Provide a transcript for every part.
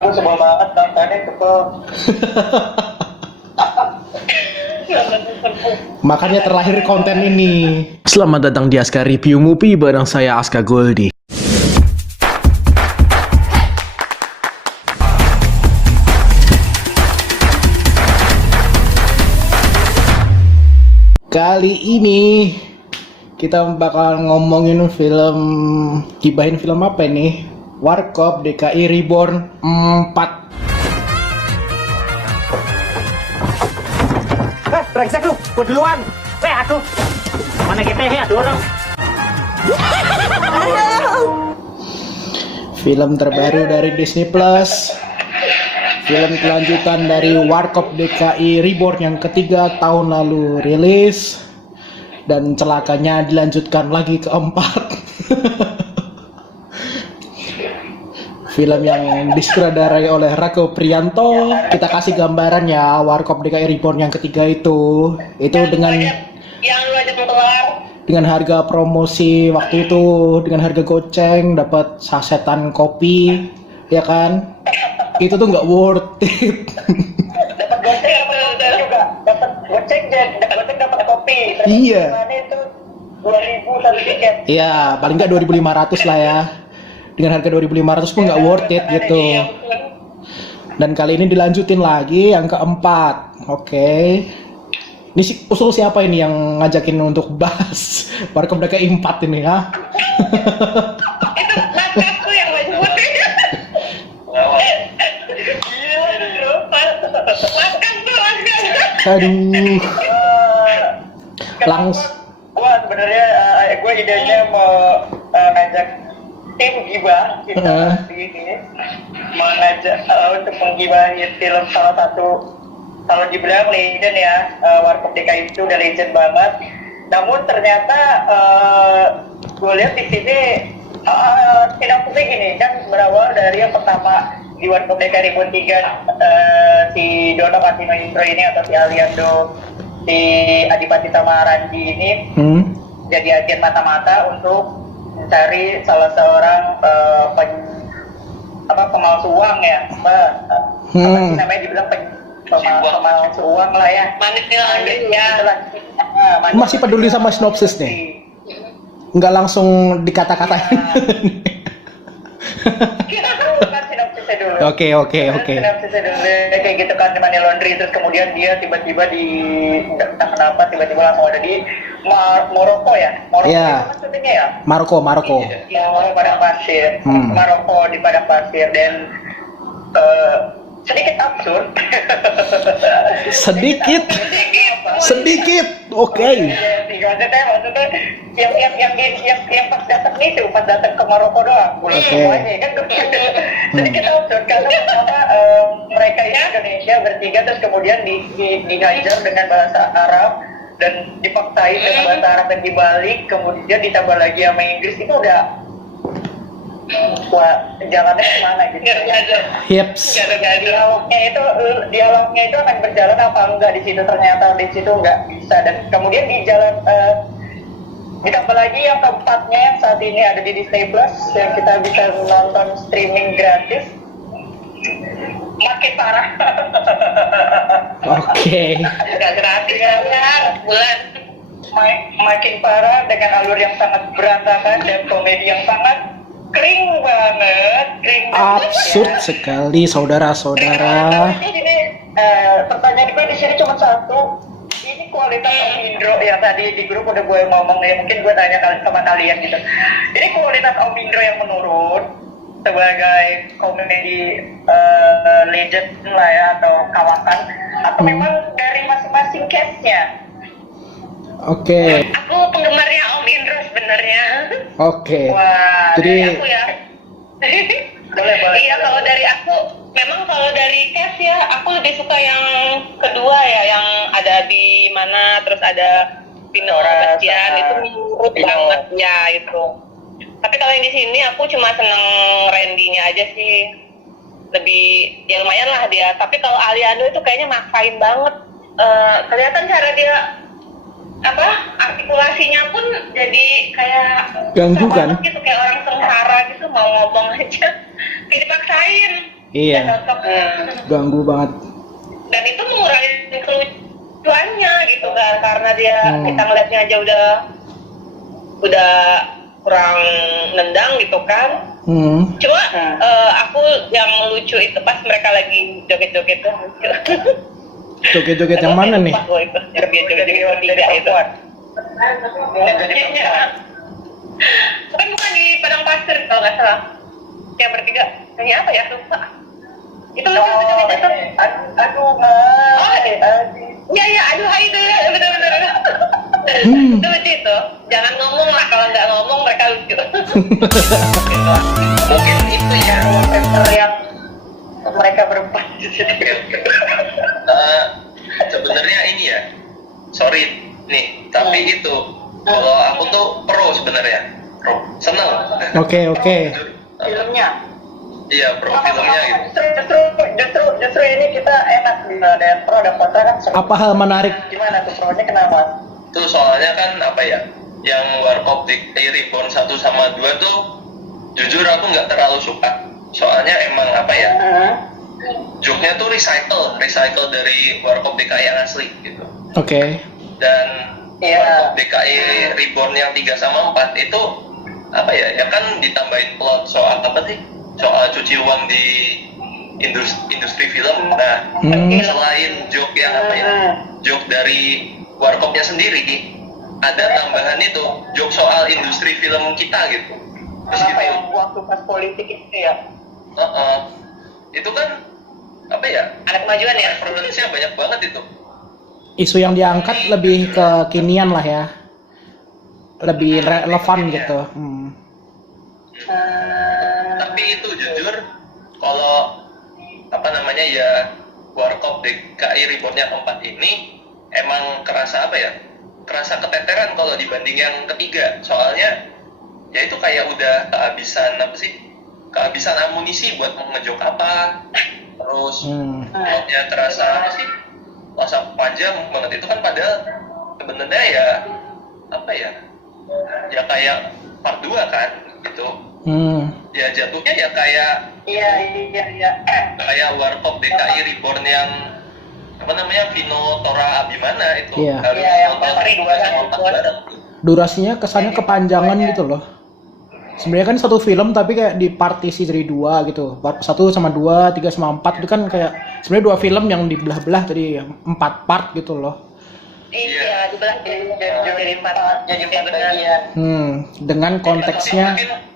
Aku sebel banget nontonnya sebel. Makanya terlahir konten ini. Selamat datang di Aska Review Movie bareng saya Aska Goldi. Kali ini kita bakal ngomongin gibahin film apa ini? Warkop DKI Reborn 4. Brengsek lu, gua duluan. Aduh. Mana GTH aduh orang. Film terbaru dari Disney Plus. Film kelanjutan dari Warkop DKI Reborn yang ketiga tahun lalu rilis. Dan celakanya dilanjutkan lagi keempat. Film yang disutradarai oleh Rako Priyanto. Kita kasih gambarannya Warkop DKI Reborn yang ketiga itu dengan Yang lu aja keluar. dengan harga promosi waktu itu, dengan harga goceng dapat sasetan kopi, ya kan? Itu tuh nggak worth it. Dapat goceng apa juga? Dapat goceng dan dapat kopi. Iya. Mana itu 2.000 satu tiket. Iya, paling nggak 2.500 lah ya. Dengan harga 2.500 pun nggak worth it gitu. Dan kali ini dilanjutin lagi yang keempat. Oke. Ini usul siapa ini yang ngajakin untuk bahas Warkop DKI 4 ini ya? Itu naskahku yang majemut. Aduh. Langsung. Gua sebenarnya gue idenya mau ngajak tim gibah kita begini, mau ngajak untuk menggibahin film salah satu, kalau dibilang legend ya, Warkop DKI itu udah legend banget. Namun ternyata gue lihat di sini sinopsisnya gini kan, berawal dari yang pertama di Warkop DKI Reborn 3, si Dono Kasino Intro ini atau si Aliando, si Adipati sama Ranji ini jadi agen mata-mata untuk mencari salah seorang pemalsu uang ya, apa sih namanya, dibilang pemalsu uang lah ya, Masih peduli sama sinopsis nih? Nggak langsung dikata-katain. Kita kan sinopsisnya dulu. Oke. Sinopsisnya dulu kayak gitu kan, money laundry, terus kemudian dia tiba-tiba entah kenapa tiba-tiba langsung ada di Maroko ya. Iya. Maksudnya ya. Maroko. Ya, padang pasir. Maroko di padang pasir, dan sedikit absurd. Sedikit. Oke. Maksudnya yang pas datang ke Maroko doang, bukan semuanya kan. Sedikit absurd karena pertama mereka ini Indonesia bertiga, terus kemudian dihajar dengan bahasa Arab dan dipaksain dengan bahasa Arab dan dibalik, kemudian ditambah lagi sama Inggris, itu udah wah, jalannya kemana gitu. Hips. Dialognya itu akan berjalan apa enggak di situ, ternyata di situ enggak bisa. Dan kemudian di jalan ditambah lagi yang keempatnya yang saat ini ada di Disney Plus yang kita bisa nonton streaming gratis, makin parah. Oke. Nggak gratis ya, bulan. Makin parah dengan alur yang sangat berantakan dan komedi yang sangat kering banget. Absurd sekali, saudara-saudara. Ini pertanyaan gue di sini cuma satu. Ini kualitas Om Indro yang tadi di grup udah gue ngomong ya, mungkin gue tanya sama kalian gitu. Ini kualitas Om Indro yang menurun sebagai komedi legend lah ya, atau kawakan, atau memang dari masing-masing case-nya? Oke. Aku penggemarnya Om Indro sebenarnya. Oke. Wah, Jadi dari aku ya. boleh. Iya, kalau dari aku, memang kalau dari cast ya, aku lebih suka yang kedua ya, yang ada di mana, terus ada Vino Bastian, itu menurut banget ya itu. Tapi kalau yang di sini aku cuma seneng Randy-nya aja sih, lebih ya lumayan lah dia. Tapi kalau Aliando itu kayaknya maksain banget. Kelihatan cara dia artikulasinya pun jadi kayak ganggu kan? gitu, kayak orang sengsara gitu, mau ngomong aja kayak dipaksain. Iya, cocok. ganggu banget. Dan itu mengurangi kelucuannya gitu kan, karena dia kita ngeliatnya aja udah kurang nendang gitu kan. Cuma aku yang lucu itu pas mereka lagi joget-joget tuh lucu. Joget-joget yang mana nih? Joget-joget bertiga itu. Kan bukan di padang pasir kalau nggak salah. Yang bertiga, nyanyi apa ya lupa. Itu lucu joget itu. Aduh, iya, aduh hai itu ya, bener-bener. Itu lucu itu. Jangan ngomong lah, kalau nggak ngomong mereka lucu. Mungkin itu ya wallpaper yang mereka berempat. Sebenarnya ini ya, sorry nih, tapi itu kalau aku tuh pro sebenarnya, seneng. Oke. Filmnya. Iya, pro filmnya gitu. Justru ini kita enak gitu, ada pro ada kontra kan. Apa hal menarik? Gimana tuh pro-nya kenapa? Tuh soalnya kan apa ya, yang Warkop Reborn 1 sama 2 tuh jujur aku nggak terlalu suka. Soalnya emang apa ya, joke-nya tuh recycle dari Warkop DKI yang asli gitu. Oke. Dan Warkop DKI Reborn yang 3 sama 4 itu apa ya, ya kan ditambahin plot soal apa sih, soal cuci uang di industri film. Nah, selain joke yang apa ya, joke dari Warkopnya sendiri, ada tambahan itu joke soal industri film kita gitu. Terus gitu yang waktu pas politik itu ya. Itu kan apa ya, Ada kemajuan ya. referensinya banyak banget itu. Isu yang diangkat lebih kekinian lah ya. Lebih relevan gitu. Tapi itu jujur kalau apa namanya ya, Warkop DKI Reborn-nya 4 ini emang kerasa apa ya, kerasa keteteran kalau dibanding yang ketiga. Soalnya ya itu kayak udah kehabisan amunisi buat ngejok apa. Terus plotnya terasa apa sih, terasa panjang banget. Itu kan padahal sebenarnya ya apa ya, ya kayak part 2 kan gitu. Ya jatuhnya ya kayak kayak Warkop DKI Reborn yang apa namanya, Vino Tora Abimana itu. Iya. Harus Yang nonton peri dua sama kan. bareng. Durasinya kesannya kepanjangan gitu loh. Sebenarnya kan satu film tapi kayak dipartisi jadi 2 gitu. Part 1 sama 2, 3 sama 4 itu kan kayak sebenarnya 2 film yang dibelah-belah jadi 4 part gitu loh. Iya, dibelah jadi 4 bagian. Dengan konteksnya Tapi mungkin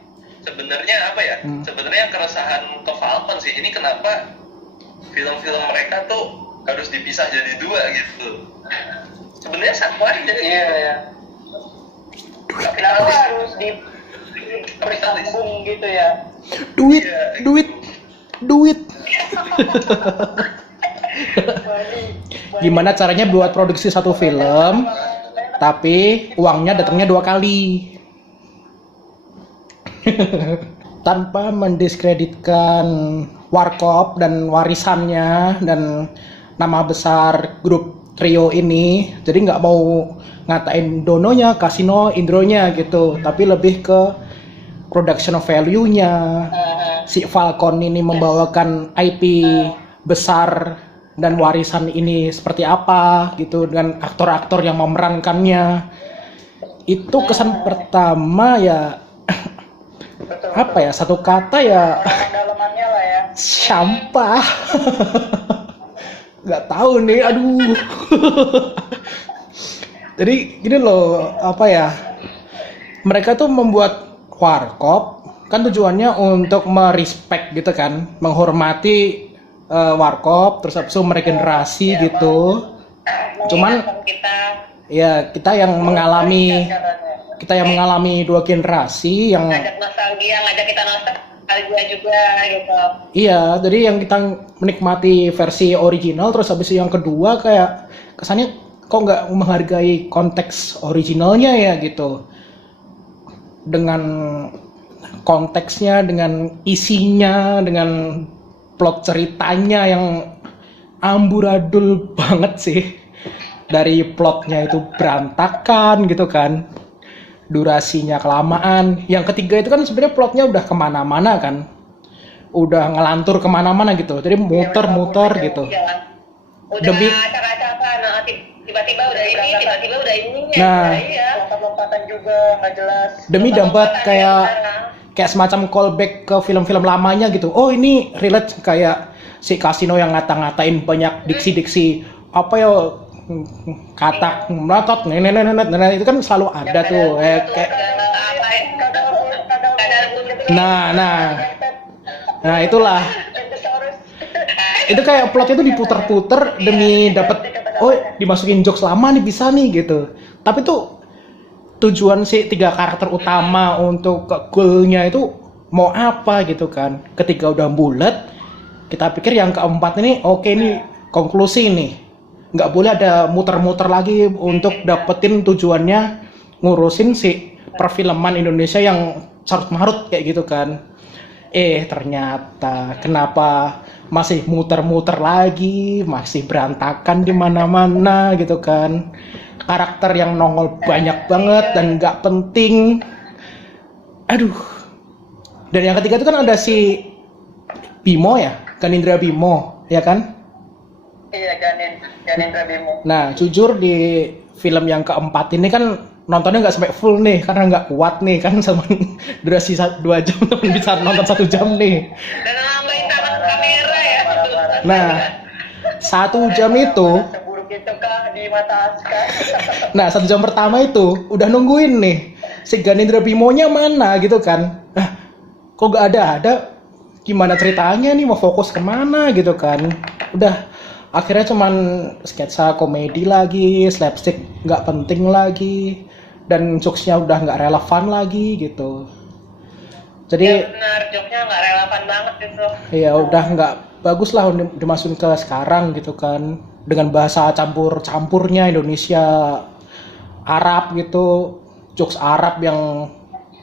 sebenarnya apa ya? Sebenarnya keresahan ke Falcon sih. Ini kenapa film-film mereka tuh harus dipisah jadi 2 gitu. Sebenarnya sama aja. Iya. Kenapa harus bersambung gitu ya? duit. Gimana caranya buat produksi satu film tapi uangnya datangnya 2 kali. Tanpa mendiskreditkan Warkop dan warisannya dan nama besar grup trio ini, jadi nggak mau ngatain Dononya, Kasino, Indronya gitu, tapi lebih ke production value-nya. Si Falcon ini membawakan IP besar dan warisan ini seperti apa gitu, dengan aktor-aktor yang memerankannya. Itu kesan pertama ya. Apa ya, satu kata ya, Dalamannya lah ya. sampah. Nggak tahu nih, aduh. Jadi gini loh, apa ya, mereka tuh membuat Warkop kan tujuannya untuk merespek gitu kan, menghormati Warkop, terus habis itu meregenerasi gitu. Cuman kita yang mengalami 2 generasi yang ngajak nostalgia, ngajak kita nostalgia juga gitu. Iya, jadi yang kita menikmati versi original, terus habis itu yang kedua kayak kesannya kok nggak menghargai konteks originalnya ya gitu. Dengan konteksnya, dengan isinya, dengan plot ceritanya yang amburadul banget sih. Dari plotnya itu berantakan gitu kan. Durasinya kelamaan. Yang ketiga itu kan sebenarnya plotnya udah kemana-mana kan. udah ngelantur kemana-mana gitu. Jadi muter-muter gitu. Udah Demi- acak-acakan, tiba-tiba udah ini, tiba-tiba udah ini. Nah. Iya. Lompat-lompatan juga nggak jelas. Demi dapat kayak Sekarang. semacam callback ke film-film lamanya gitu. Oh ini relate kayak si Casino yang ngata-ngatain banyak diksi-diksi apa ya kata melatot nenek itu kan selalu ada tuh kayak nah itulah itu kayak plotnya itu diputer-puter demi dapat dimasukin jokes lama nih bisa nih gitu. Tapi tuh tujuan si 3 karakter utama untuk goalnya itu mau apa gitu kan. Ketika udah bulat, kita pikir yang keempat ini oke nih konklusi nih. Nggak boleh ada muter-muter lagi untuk dapetin tujuannya ngurusin si perfilman Indonesia yang carut-marut kayak gitu kan. Ternyata kenapa masih muter-muter lagi, masih berantakan di mana-mana gitu kan. Karakter yang nongol banyak banget dan nggak penting. Aduh. Dan yang ketiga itu kan ada si Bimo ya, Ganindra Bimo, ya kan? Iya, Ganindra Bimo. Nah, jujur di film yang keempat ini kan nontonnya nggak sampai full nih, karena nggak kuat nih kan sama durasi 2 jam teman bisa nonton 1 jam nih. Dan nambahin tangan kamera ya. Nah, 1 jam itu, Seburuk itu kah di mata Aska? nah 1 jam pertama itu udah nungguin nih si Ganindra Bimonya mana gitu kan. Kok nggak ada? Gimana ceritanya nih, mau fokus kemana gitu kan. Udah akhirnya cuman sketsa komedi lagi, slapstick nggak penting lagi, dan jokesnya udah nggak relevan lagi gitu. Jadi Ya benar, joknya nggak relevan banget itu. ya udah nggak bagus lah dimasukin ke sekarang gitu kan, dengan bahasa campur-campurnya Indonesia Arab gitu, jokes Arab yang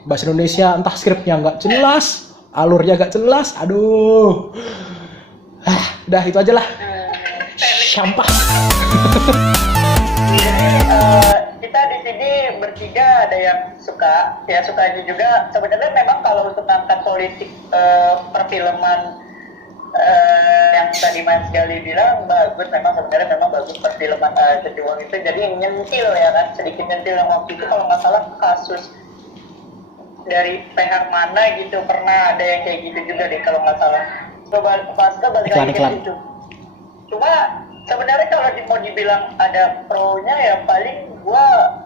bahasa Indonesia entah skripnya nggak jelas, alurnya nggak jelas, aduh. Udah itu aja lah. Sampah. Kita di sini bertiga ada yang suka aja juga. Sebenarnya memang kalau untuk angkat politik perfilman yang tadi Mas Gali bilang bagus, sebenarnya memang bagus perfilman Cediwang itu. Jadi nyentil ya kan, sedikit nyentil yang waktu itu kalau nggak salah kasus dari pihak mana gitu pernah ada yang kayak gitu juga deh kalau nggak salah. Coba Pasca balik lagi ke situ. Cuma sebenarnya kalau mau dibilang ada pro-nya ya paling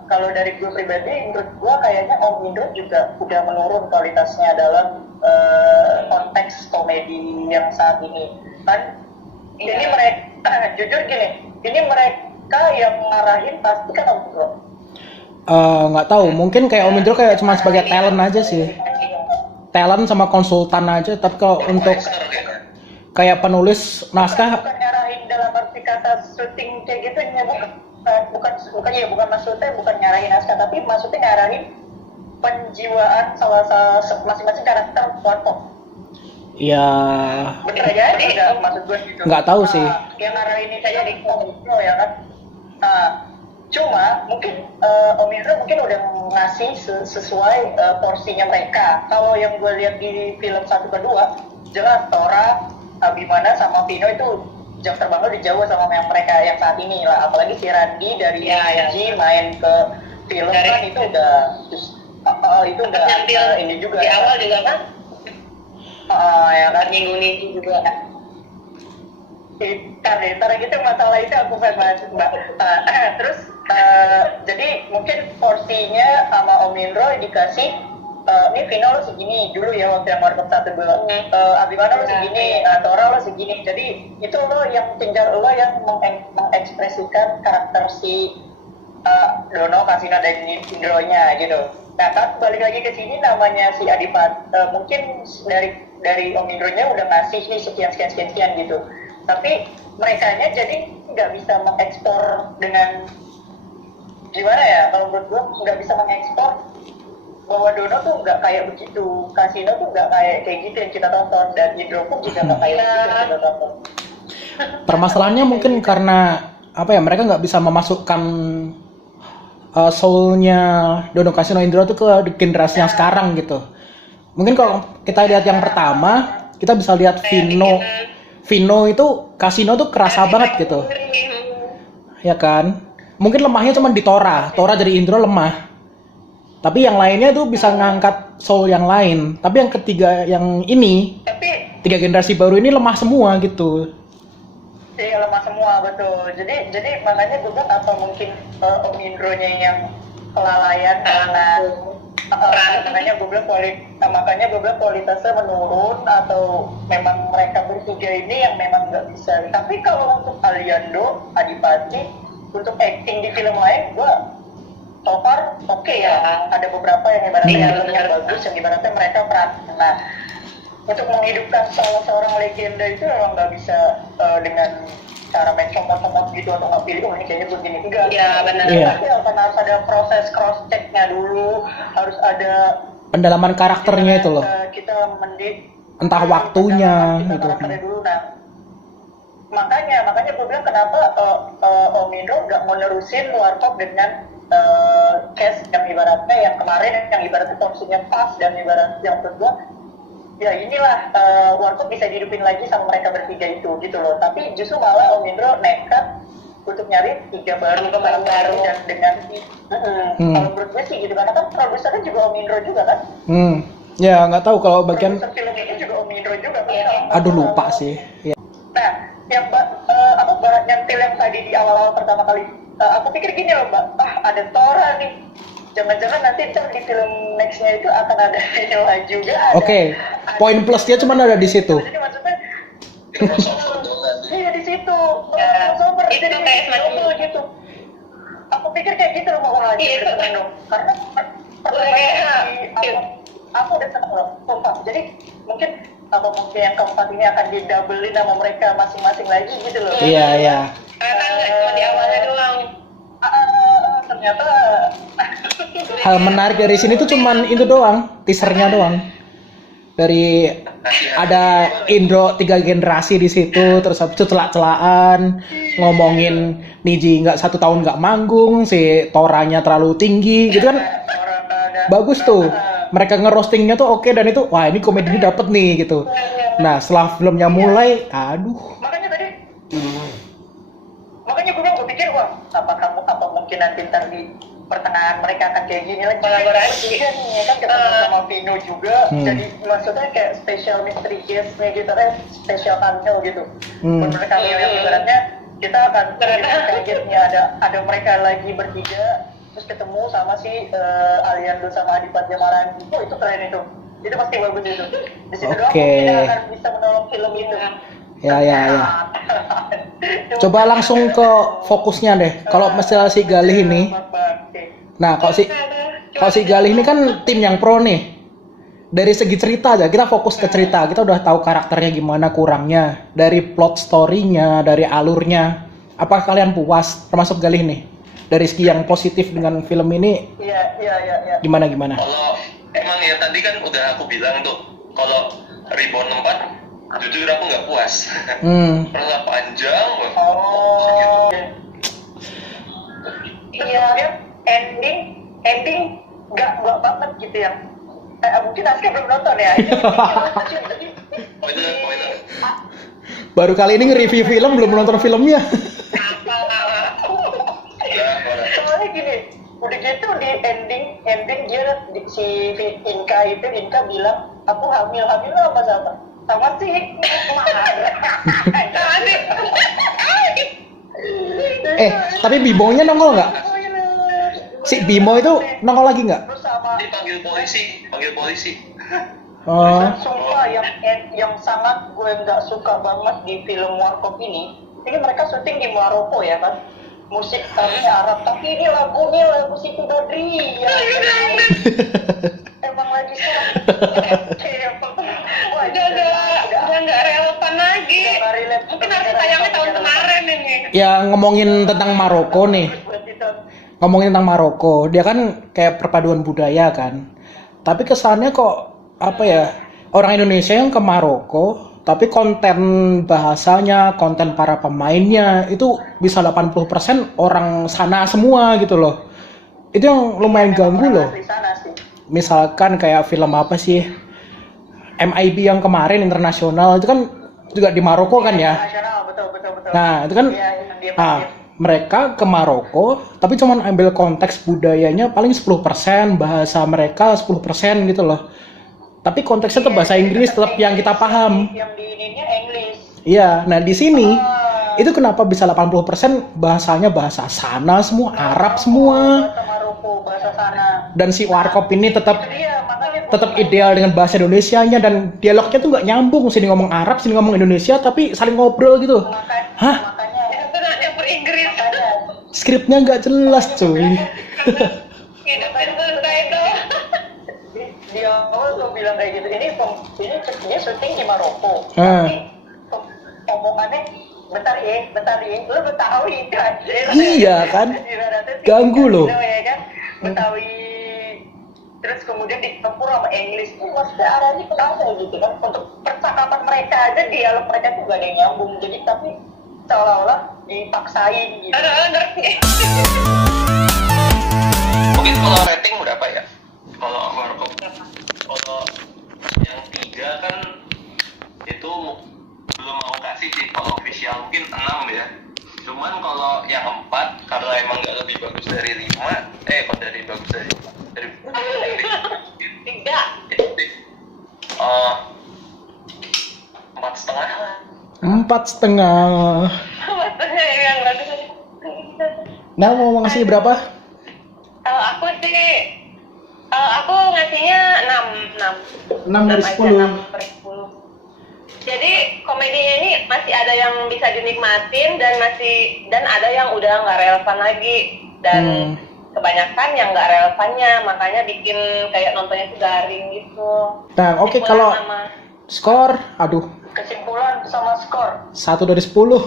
kalau dari gue pribadi menurut gue kayaknya Om Indro juga udah menurun kualitasnya dalam konteks komedi yang saat ini kan. Ini mereka jujur gini, ini mereka yang ngarahin pasti kan Om Indro. Nggak tahu, mungkin kayak Om Indro kayak cuma sebagai talent aja sih, talent sama konsultan aja. Tapi kalau untuk kayak penulis naskah, bukan nyarahin dalam arti kata syuting kayak gitu, bukan maksudnya bukan nyarahin naskah, tapi maksudnya nyarahin penjiwaan masing-masing karakter kelompok. ya Bener aja, enggak maksud gue gitu. nggak tahu sih. Yang ngarahin ini saja di Om ya kan. Cuma mungkin Om Indro mungkin udah ngasih sesuai porsinya mereka. Kalau yang gue lihat di film 1 kedua, jelas Tora, Abimana sama Vino itu jam terbang lo dijauh sama yang mereka yang saat ini lah. Apalagi si Randy dari G main ke film kan itu udah itu udah ini juga di awal juga kan. Ya kan Nyinggung juga. Karena gitu masalah itu aku pengen bahas Mbak. Terus jadi mungkin porsinya sama Om Indro dikasih ini Vino lo segini dulu ya waktu yang Warkop 1 dulu. Abimana lo segini, Tora lo segini. Jadi itu lo yang tinggal lo yang mengekspresikan karakter si Dono, Kasino dan Indronya gitu. Nah kan balik lagi ke sini namanya si Adipat, mungkin dari Om Indronya udah ngasih nih sekian gitu. Tapi merekanya jadi nggak bisa mengekspor dengan gimana ya, kalau menurut gue nggak bisa mengekspor bahwa Dono tuh nggak kayak begitu, Kasino tuh nggak kayak gitu yang kita tonton, dan Indro pun juga nggak kayak gitu yang kita tonton. Permasalahannya mungkin karena apa ya, mereka nggak bisa memasukkan soul-nya Dono, Kasino, Indro tuh ke generasi yang sekarang gitu. Mungkin kalau kita lihat yang pertama kita bisa lihat Vino itu Kasino tuh kerasa banget gitu. Ya kan? Mungkin lemahnya cuma di Tora jadi Indro lemah. Tapi yang lainnya tuh bisa ngangkat soul yang lain. Tapi yang ketiga yang ini, Tapi 3 generasi baru ini lemah semua gitu. iya lemah semua betul. Jadi makanya gue bilang apa mungkin Om Indronya yang kelalaian karena makanya gue bilang kualitasnya menurun atau memang mereka bertiga ini yang memang nggak bisa. Tapi kalau untuk Aliando, Adipati untuk acting di film lain gue so far oke ya. Ada beberapa yang ibaratnya filmnya bagus, yang ibaratnya mereka nah untuk menghidupkan salah seorang legenda itu memang nggak bisa dengan cara main comot-comot gitu atau nggak pilih ini kayaknya begini enggak. Iya benar. Iya. Tapi harus ada proses cross checknya dulu, harus ada Pendalaman karakternya itu loh. kita Entah waktunya kita gitu. karakternya dulu. Nah makanya gue bilang kenapa Om Indro nggak mau nerusin Warkop dengan cast yang ibaratnya yang kemarin yang ibaratnya porsinya pas dan ibarat yang kedua ya inilah Warkop bisa dihidupin lagi sama mereka bertiga itu gitu loh. Tapi justru malah Om Indro nekat untuk nyari 3 baru dan dengan kalau menurut gue sih gitu karena kan produsernya juga Om Indro juga kan. Ya nggak tahu kalau bagian. Produser film ini juga Om Indro juga kan. Aduh lupa sih. Ya. Nah, yang nyentil yang tadi di awal-awal pertama kali, aku pikir gini loh Mbak, ada Tora nih, jangan-jangan nanti ntar di film nextnya itu akan ada Inola juga. Oke, poin plusnya cuma ada di situ. Jadi maksudnya, crossover doang. iya di situ, Ya, crossover, itu jadi kayak semacam gitu. Aku pikir kayak gitu loh, wah Iya, seneng dong, karena aku udah seneng loh, sumpah. Jadi mungkin yang keempat ini akan didoublein sama mereka masing-masing lagi gitu loh. Iya. Karena nggak cuma di awalnya doang. Ternyata Hal menarik dari sini tuh cuman itu doang, teasernya doang. Dari ada Indro 3 generasi di situ, terus habis itu celak-celakan ngomongin Niji nggak 1 tahun nggak manggung, si Toranya terlalu tinggi, gitu kan? Bagus tuh. Mereka ngerostingnya tuh oke, dan itu wah ini komedinya dapet nih gitu. Nah setelah filmnya mulai, aduh. makanya gue pikir wah apa mungkin nanti ntar di pertengahan mereka akan kayak gini lagi Kolaborasi. kan ya kan ketemu sama Vino juga jadi maksudnya kayak special mystery guest-nya gitu special cameo gitu bener cameo yang ibaratnya kita akan kagetnya ada mereka lagi bertiga terus ketemu sama si Aliando sama Adipati Jamaran itu keren itu pasti bagus itu di situ doang Oke. kita akan bisa menolong film itu. Ya. Coba langsung ke fokusnya deh. Kalau masalah si Galih ini, nah kalau si Galih ini kan tim yang pro nih. Dari segi cerita aja, kita fokus ke cerita. Kita udah tahu karakternya gimana kurangnya, dari plot story-nya, dari alurnya. Apakah kalian puas? Termasuk Galih nih. Dari segi yang positif dengan film ini, Iya. gimana? Kalau emang ya tadi kan udah aku bilang tuh, kalau Reborn 4 jujur aku nggak puas. Pernah panjang banget. Oh. Iya, ending nggak banget gitu ya. Mungkin Aska belum nonton ya. Spoiler. Baru kali ini nge-review film, belum nonton filmnya. Soalnya gini, udah gitu di ending dia si Inka bilang aku hamil sama si Tapi Bimonya nongol nggak? Si Bimo itu nongol lagi nggak? terus sama Dipanggil polisi. Oh, sumpah yang sangat gue nggak suka banget di film Warkop ini mereka syuting di Maroko ya kan musik Arab tapi ini lagunya lagu Siti Badriah emang lagi Udah nggak relevan lagi. Mungkin harus tayangnya tahun kemarin ini. ya ngomongin tentang Maroko nih. Ngomongin tentang Maroko, dia kan kayak perpaduan budaya kan. Tapi kesannya kok apa ya? Orang Indonesia yang ke Maroko, tapi konten bahasanya, konten para pemainnya itu bisa 80% orang sana semua gitu loh. Itu yang lumayan ganggu loh. Misalkan kayak film apa sih? MIB yang kemarin internasional itu kan juga di Maroko kan ya. Nasional, betul. Nah, itu kan Iya, yang dia pakai. mereka ke Maroko tapi cuman ambil konteks budayanya paling 10%, bahasa mereka 10% gitu loh. Tapi konteksnya tetap bahasa Inggris, tetap yang kita paham. Yang di ininya English. Iya, nah di sini itu kenapa bisa 80% bahasanya bahasa sana semua, Arab semua. Bahasa Maroko, bahasa sana. Dan si Warkop ini tetap Iya, makanya tetap ideal dengan bahasa Indonesianya dan dialognya tuh nggak nyambung, sini ngomong Arab, sini ngomong Indonesia tapi saling ngobrol gitu. Hah? makanya Itu nanya beringgris. Skripnya nggak jelas cuy. Hidupin susah itu. di awal gue bilang kayak gitu, ini dia syuting di Maroko, Ah. tapi omongannya bentar ya, lu Betawi kan? Iya kan? Ibaratnya sih, Ganggu loh. ya kan? Betawi, terus kemudian dicampur sama English, maksudnya arahnya kenapa gitu kan? Untuk percakapan mereka aja, dialog mereka tuh gak ada yang nyambung, jadi tapi seolah-olah dipaksain gitu. Ngerti. Mungkin kalau rating berapa ya? Kalau Warkop, kalau yang 3 kan itu belum mau kasih sih, kalau official mungkin 6 ya. Cuman kalau yang 4 karena emang nggak lebih bagus dari 5, kok dari bagus dari 3. itu sih 4,5 lah. 4,5. Maksudnya yang bagus. Nah, mau ngasih berapa? Kalau aku sih, aku ngasihnya 6 dari 10. 6 per 10. Jadi komedinya ini masih ada yang bisa dinikmatin dan ada yang udah nggak relevan lagi dan kebanyakan yang nggak relevannya, makanya bikin kayak nontonnya tuh garing gitu. Nah, oke, Kesimpulan kalau sama- skor, aduh, Kesimpulan sama skor, 1 dari 10.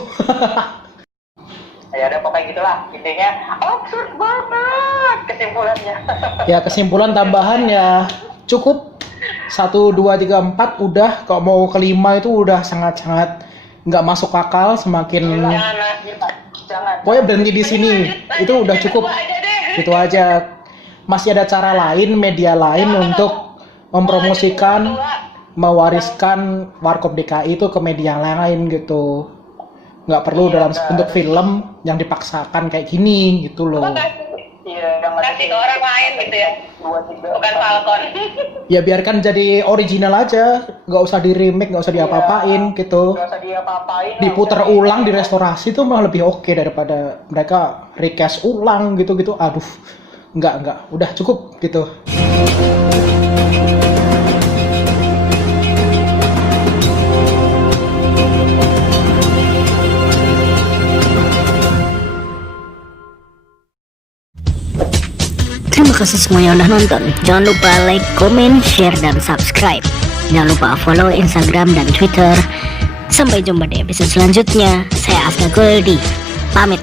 ya ada pokoknya gitulah, intinya absurd banget kesimpulannya. Ya, kesimpulan tambahan ya cukup 1, 2, 3, 4 udah. Kalau mau kelima itu udah sangat-sangat nggak masuk akal, semakin Jangan. pokoknya berhenti di sini. Lanjut, Itu udah yang cukup. kedua aja deh. Itu aja. Masih ada cara lain, media lain untuk mempromosikan, mewariskan Warkop DKI itu ke media lain gitu. Nggak perlu dalam bentuk film yang dipaksakan kayak gini gitu loh. Iya, Kasih ke orang lain gitu ya, 2, 3, bukan Falcon. Ya biarkan jadi original aja, nggak usah di remake, nggak usah diapa-apain gitu. Gak usah diapa-apain. Diputer ulang, direstorasi tuh malah lebih oke daripada mereka recast ulang gitu-gitu. Aduh, nggak, udah cukup gitu. Terima kasih semuanya udah nonton. Jangan lupa like, comment, share, dan subscribe. Jangan lupa follow Instagram dan Twitter. Sampai jumpa di episode selanjutnya. Saya Aska Goldi. Pamit.